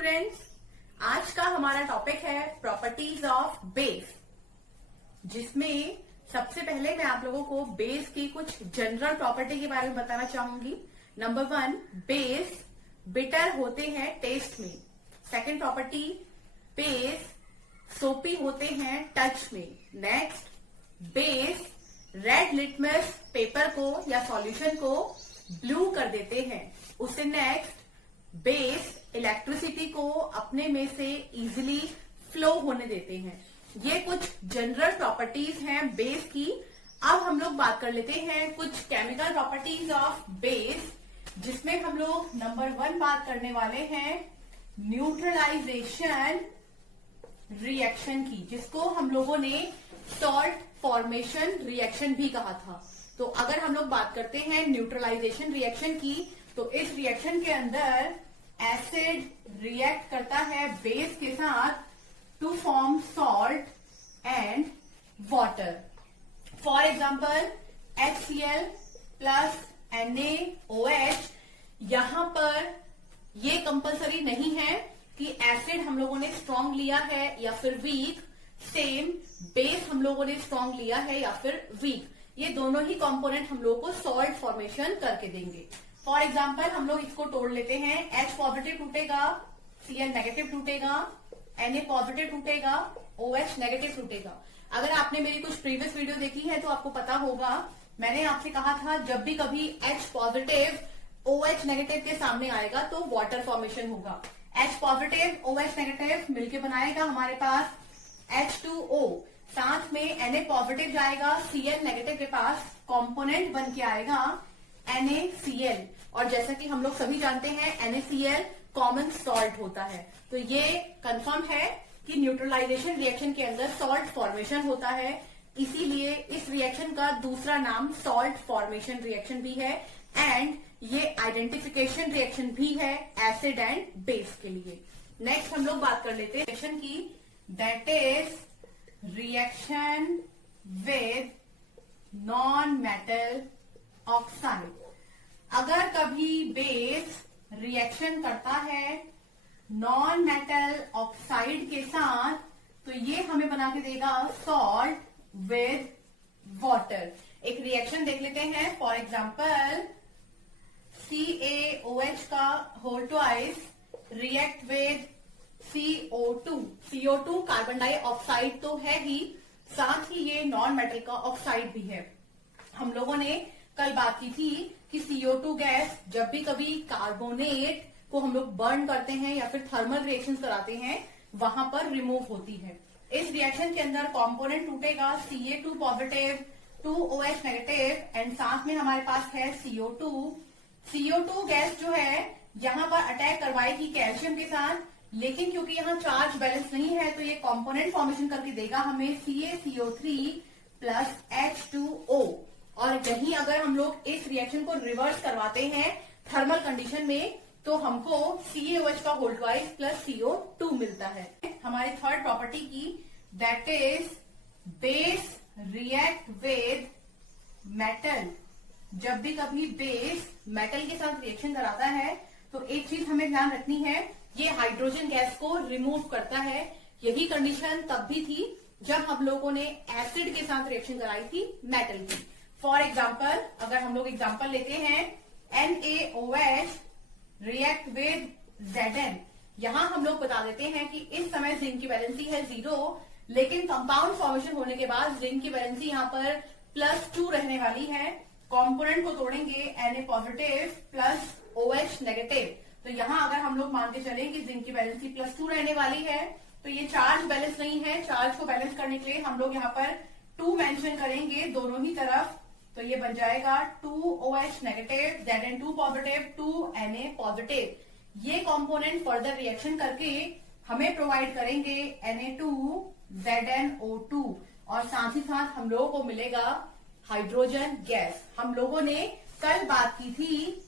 Students, आज का हमारा टॉपिक है प्रॉपर्टीज ऑफ बेस, जिसमें सबसे पहले मैं आप लोगों को बेस की कुछ जनरल प्रॉपर्टी के बारे में बताना चाहूंगी। नंबर 1, बेस बिटर होते हैं टेस्ट में। सेकंड प्रॉपर्टी, बेस सोपी होते हैं टच में। Next, base red litmus paper को या सॉल्यूशन को ब्लू कर देते हैं। उससे नेक्स्ट, बेस इलेक्ट्रिसिटी को अपने में से इजीली फ्लो होने देते हैं। ये कुछ जनरल प्रॉपर्टीज हैं बेस की। अब हम लोग बात कर लेते हैं कुछ केमिकल प्रॉपर्टीज ऑफ बेस, जिसमें हम लोग नंबर 1 बात करने वाले हैं न्यूट्रलाइजेशन रिएक्शन की, जिसको हम लोगों ने सॉल्ट फॉर्मेशन रिएक्शन भी कहा था। तो अगर हम लोग बात करते हैं न्यूट्रलाइजेशन रिएक्शन की, तो इस रिएक्शन के अंदर एसिड रिएक्ट करता है बेस के साथ to form salt and water. For example HCl plus NaOH। यहां पर ये कंपलसरी नहीं है कि एसिड हम लोगों ने स्ट्रॉन्ग लिया है या फिर वीक, सेम बेस हम लोगों ने स्ट्रॉन्ग लिया है या फिर वीक, ये दोनों ही कंपोनेंट हम लोगों को सॉल्ट फॉर्मेशन करके देंगे। फॉर एग्जाम्पल हम लोग इसको तोड़ लेते हैं। H पॉजिटिव टूटेगा, Cl नेगेटिव टूटेगा, Na पॉजिटिव टूटेगा, OH नेगेटिव टूटेगा। अगर आपने मेरी कुछ प्रीवियस वीडियो देखी है तो आपको पता होगा, मैंने आपसे कहा था जब भी कभी H पॉजिटिव OH नेगेटिव के सामने आएगा तो वाटर फॉर्मेशन होगा। H पॉजिटिव OH नेगेटिव मिलके बनाएगा हमारे पास H2O, साथ में Na पॉजिटिव जाएगा Cl नेगेटिव के पास, कंपोनेंट बन के आएगा NaCl। और जैसा कि हम लोग सभी जानते हैं NaCl कॉमन सॉल्ट होता है। तो ये कंफर्म है कि न्यूट्रलाइजेशन रिएक्शन के अंदर सॉल्ट फॉर्मेशन होता है, इसीलिए इस रिएक्शन का दूसरा नाम सॉल्ट फॉर्मेशन रिएक्शन भी है, एंड ये आइडेंटिफिकेशन रिएक्शन भी है एसिड एंड बेस के लिए। नेक्स्ट हम लोग बात कर लेते हैं रिएक्शन की, that is reaction with non metal oxide. अगर कभी बेस रिएक्शन करता है नॉन मेटल ऑक्साइड के साथ, तो ये हमें बना के देगा सॉल्ट विद वाटर। एक रिएक्शन देख लेते हैं। फॉर एग्जाम्पल CaOH का whole twice react with CO2। CO2 carbon dioxide तो है ही, साथ ही ये नॉन मेटल का ऑक्साइड भी है। हम लोगों ने कल बात की थी कि CO2 गैस जब भी कभी कार्बोनेट को हम लोग बर्न करते हैं या फिर थर्मल रिएक्शन कराते हैं, वहां पर रिमूव होती है। इस रिएक्शन के अंदर कंपोनेंट टूटेगा Ca2 positive 2OH negative and साथ में हमारे पास है CO2। CO2 गैस जो है यहां पर अटैक करवाएगी कैल्शियम के साथ, लेकिन क्योंकि यहाँ चार्ज बैलेंस नहीं है तो ये कंपोनेंट फॉर्मेशन करके देगा हमें CaCO3 प्लस H2O। और कहीं अगर हम लोग इस रिएक्शन को रिवर्स करवाते हैं थर्मल कंडीशन में, तो हमको CaOH का होल ट्वाइस प्लस CO2 मिलता है। हमारी थर्ड प्रॉपर्टी की, that is base react with metal. जब भी कभी बेस मेटल के साथ रिएक्शन कराता है तो एक चीज हमें ध्यान रखनी है, ये हाइड्रोजन गैस को रिमूव करता है। यही कंडीशन तब भी थी जब हम लोगों ने एसिड के साथ रिएक्शन कराई थी मेटल की। फॉर एग्जाम्पल अगर हम लोग एग्जाम्पल लेते हैं NaOH रिएक्ट विद Zn, यहां हम लोग बता देते हैं कि इस समय जिंक की वैलेंसी है 0, लेकिन कंपाउंड फॉर्मेशन होने के बाद जिंक की वैलेंसी यहाँ पर +2 रहने वाली है। कंपोनेंट को तोड़ेंगे Na positive plus OH negative, तो यहाँ अगर हम लोग मान के चले कि जिंक की वैलेंसी +2 रहने वाली है, तो ये चार्ज बैलेंस नहीं है। चार्ज को बैलेंस करने के लिए हम लोग यहाँ पर 2 मेंशन करेंगे दोनों ही तरफ, तो ये बन जाएगा 2OH negative Zn2 positive 2Na positive. ये कंपोनेंट फर्दर रिएक्शन करके हमें प्रोवाइड करेंगे Na2ZnO2, और साथ ही साथ हम लोगों को मिलेगा हाइड्रोजन गैस। हम लोगों ने कल बात की थी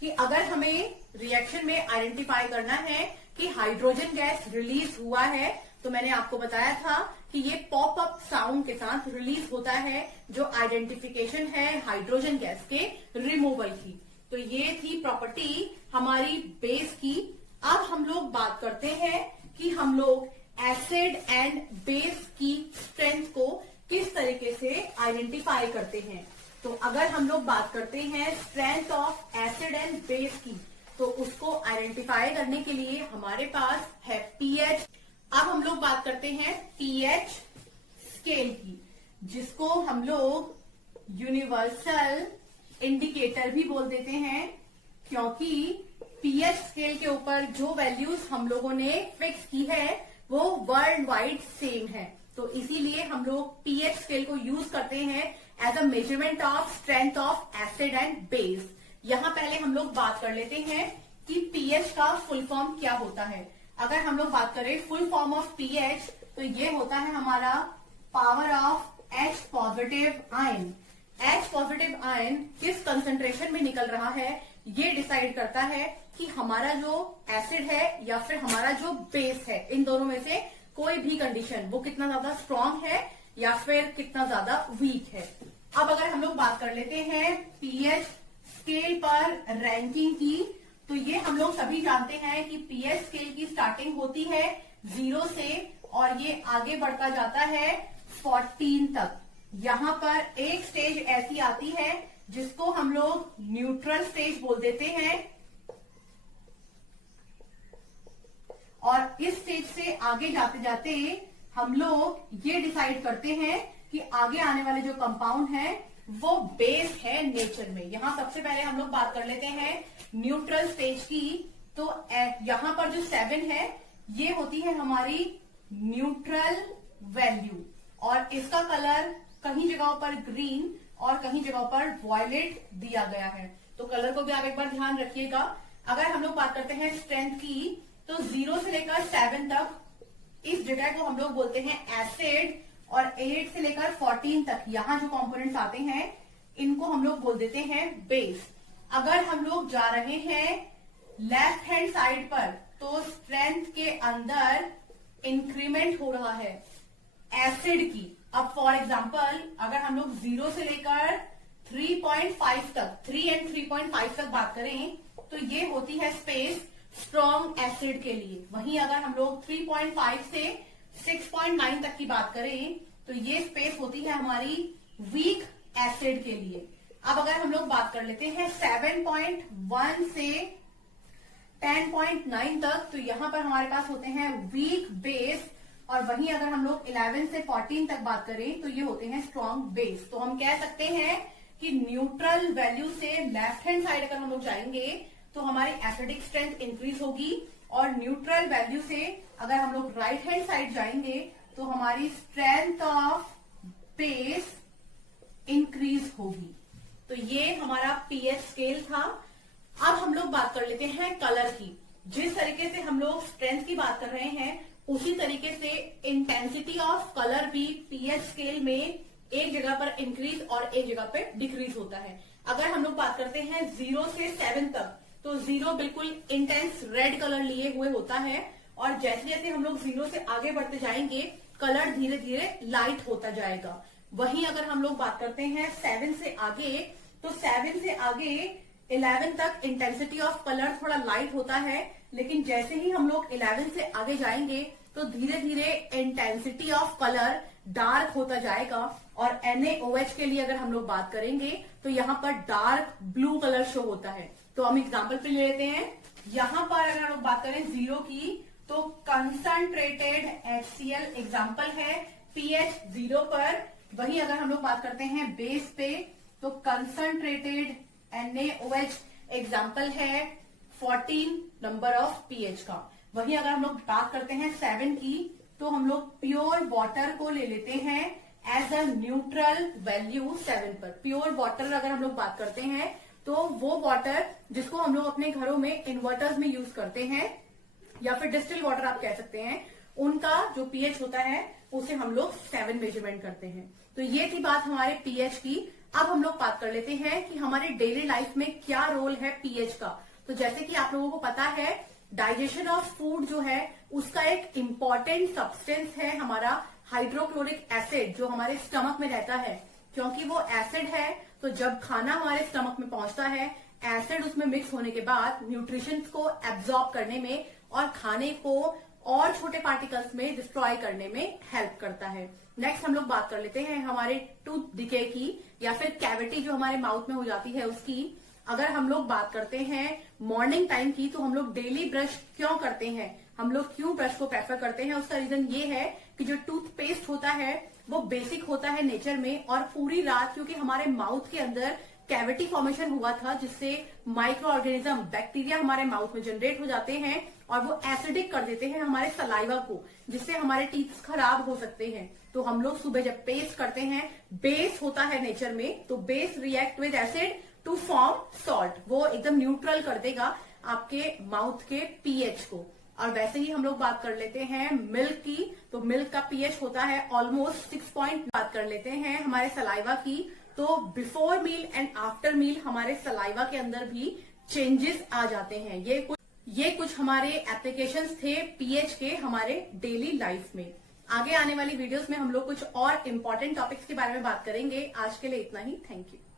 कि अगर हमें रिएक्शन में आइडेंटिफाई करना है कि हाइड्रोजन गैस रिलीज हुआ है, तो मैंने आपको बताया था कि ये पॉप अप साउंड के साथ रिलीज होता है, जो आइडेंटिफिकेशन है हाइड्रोजन गैस के रिमूवल की। तो ये थी प्रॉपर्टी हमारी बेस की। अब हम लोग बात करते हैं कि हम लोग एसिड एंड बेस की स्ट्रेंथ को किस तरीके से आइडेंटिफाई करते हैं। तो अगर हम लोग बात करते हैं strength of acid and base की, तो उसको आइडेंटिफाई करने के लिए हमारे पास है पीएच। अब हम लोग बात करते हैं पीएच स्केल की, जिसको हम लोग यूनिवर्सल इंडिकेटर भी बोल देते हैं, क्योंकि पीएच स्केल के ऊपर जो वैल्यूज हम लोगों ने फिक्स की है वो वर्ल्ड वाइड सेम है। तो इसीलिए हम लोग पीएच स्केल को यूज करते हैं as a measurement of strength of acid and base. यहां पहले हम लोग बात कर लेते हैं कि पीएच का फुल फॉर्म क्या होता है। अगर हम लोग बात करें फुल फॉर्म ऑफ पीएच, तो ये होता है हमारा power of H positive ion. H positive ion किस कंसंट्रेशन में निकल रहा है, ये डिसाइड करता है कि हमारा जो एसिड है या फिर हमारा जो बेस है, इन दोनों में से कोई भी कंडीशन वो कितना ज्यादा स्ट्रांग है या फिर कितना ज्यादा वीक है। अब अगर हम लोग बात कर लेते हैं पीएच स्केल पर रैंकिंग की, तो ये हम लोग सभी जानते हैं कि पीएच स्केल की स्टार्टिंग होती है 0 से और ये आगे बढ़ता जाता है 14 तक। यहां पर एक स्टेज ऐसी आती है जिसको हम लोग न्यूट्रल स्टेज बोल देते हैं, और इस स्टेज से आगे जाते जाते हम लोग ये डिसाइड करते हैं कि आगे आने वाले जो कंपाउंड है वो बेस है नेचर में। यहां सबसे पहले हम लोग बात कर लेते हैं न्यूट्रल स्टेज की। तो यहां पर जो 7 है ये होती है हमारी न्यूट्रल वैल्यू, और इसका कलर कहीं जगहों पर ग्रीन और कहीं जगहों पर वॉयलेट दिया गया है। तो कलर को भी आप एक बार ध्यान रखिएगा। अगर हम लोग बात करते हैं स्ट्रेंथ की, तो 0 से लेकर 7 तक इस जगह को हम लोग बोलते हैं एसिड, और 8 से लेकर 14 तक यहां जो कंपोनेंट्स आते हैं इनको हम लोग बोल देते हैं बेस। अगर हम लोग जा रहे हैं लेफ्ट हैंड साइड पर, तो स्ट्रेंथ के अंदर इंक्रीमेंट हो रहा है एसिड की। अब फॉर एग्जांपल अगर हम लोग 0 से लेकर 3.5 तक, 3 एंड 3.5 तक बात करें, तो ये होती है स्पेस स्ट्रॉन्ग एसिड के लिए। वहीं अगर हम लोग 3.5 से 6.9 तक की बात करें, तो ये स्पेस होती है हमारी वीक एसिड के लिए। अब अगर हम लोग बात कर लेते हैं 7.1 से 10.9 तक, तो यहां पर हमारे पास होते हैं वीक बेस, और वहीं अगर हम लोग 11 से 14 तक बात करें तो ये होते हैं स्ट्रॉन्ग बेस। तो हम कह सकते हैं कि न्यूट्रल वैल्यू से लेफ्ट हैंड साइड अगर हम लोग जाएंगे तो हमारी एसिडिक स्ट्रेंथ इंक्रीज होगी, और न्यूट्रल वैल्यू से अगर हम लोग राइट हैंड साइड जाएंगे तो हमारी स्ट्रेंथ ऑफ बेस इंक्रीज होगी। तो ये हमारा पीएच स्केल था। अब हम लोग बात कर लेते हैं कलर की। जिस तरीके से हम लोग स्ट्रेंथ की बात कर रहे हैं, उसी तरीके से इंटेंसिटी ऑफ कलर भी पीएच स्केल में एक जगह पर इंक्रीज और एक जगह पर डिक्रीज होता है। अगर हम लोग बात करते हैं 0 से 7 तक, तो 0 बिल्कुल इंटेंस रेड कलर लिए हुए होता है, और जैसे जैसे हम लोग 0 से आगे बढ़ते जाएंगे कलर धीरे धीरे लाइट होता जाएगा। वहीं अगर हम लोग बात करते हैं 7 से आगे, तो 7 से आगे 11 तक इंटेंसिटी ऑफ कलर थोड़ा लाइट होता है, लेकिन जैसे ही हम लोग 11 से आगे जाएंगे तो धीरे धीरे इंटेंसिटी ऑफ कलर डार्क होता जाएगा। और NaOH के लिए अगर हम लोग बात करेंगे तो यहाँ पर डार्क ब्लू कलर शो होता है। तो हम एग्जाम्पल पे ले लेते हैं। यहाँ पर अगर हम लोग बात करें 0 की, तो कंसंट्रेटेड HCl एग्जाम्पल है pH 0 पर। वहीं अगर हम लोग बात करते हैं बेस पे, तो कंसंट्रेटेड NaOH एग्जाम्पल है 14 नंबर ऑफ pH का। वहीं अगर हम लोग बात करते हैं 7 की, तो हम लोग प्योर वाटर को ले लेते हैं एज अ न्यूट्रल वैल्यू 7 पर। प्योर वाटर अगर हम लोग बात करते हैं तो वो वाटर जिसको हम लोग अपने घरों में इन्वर्टर्स में यूज करते हैं, या फिर डिस्टिल वाटर आप कह सकते हैं, उनका जो पीएच होता है उसे हम लोग 7 मेजरमेंट करते हैं। तो ये थी बात हमारे पीएच की। अब हम लोग बात कर लेते हैं कि हमारे डेली लाइफ में क्या रोल है पीएच का। तो जैसे कि आप लोगों को पता है, डाइजेशन ऑफ फूड जो है उसका एक इम्पॉर्टेंट सब्सटेंस है हमारा हाइड्रोक्लोरिक एसिड, जो हमारे स्टमक में रहता है। क्योंकि वो एसिड है, तो जब खाना हमारे स्टमक में पहुंचता है, एसिड उसमें मिक्स होने के बाद न्यूट्रिशन को एब्जॉर्ब करने में और खाने को और छोटे पार्टिकल्स में डिस्ट्रॉय करने में हेल्प करता है। नेक्स्ट हम लोग बात कर लेते हैं हमारे टूथ डिके की या फिर कैविटी जो हमारे माउथ में हो जाती है उसकी। अगर हम लोग बात करते हैं मॉर्निंग टाइम की, तो हम लोग डेली ब्रश क्यों करते हैं, हम लोग क्यों ब्रश को प्रेफर करते हैं, उसका रीजन ये है कि जो टूथपेस्ट होता है वो बेसिक होता है नेचर में, और पूरी रात क्योंकि हमारे माउथ के अंदर कैविटी फॉर्मेशन हुआ था जिससे माइक्रो ऑर्गेनिज्म बैक्टीरिया हमारे माउथ में जनरेट हो जाते हैं और वो एसिडिक कर देते हैं हमारे सलाइवा को, जिससे हमारे टीथ खराब हो सकते हैं। तो हम लोग सुबह जब पेस्ट करते हैं, बेस होता है नेचर में, तो base react with acid to form salt, वो एकदम न्यूट्रल कर देगा आपके माउथ के पीएच को। और वैसे ही हम लोग बात कर लेते हैं मिल्क की, तो मिल्क का पीएच होता है ऑलमोस्ट 6 पॉइंट। बात कर लेते हैं हमारे सलाइवा की, तो before meal and after meal हमारे सलाइवा के अंदर भी चेंजेस आ जाते हैं। ये कुछ हमारे एप्लीकेशंस थे पीएच के हमारे डेली लाइफ में। आगे आने वाली वीडियोस में हम लोग कुछ और इम्पोर्टेंट टॉपिक्स के बारे में बात करेंगे। आज के लिए इतना ही, थैंक यू।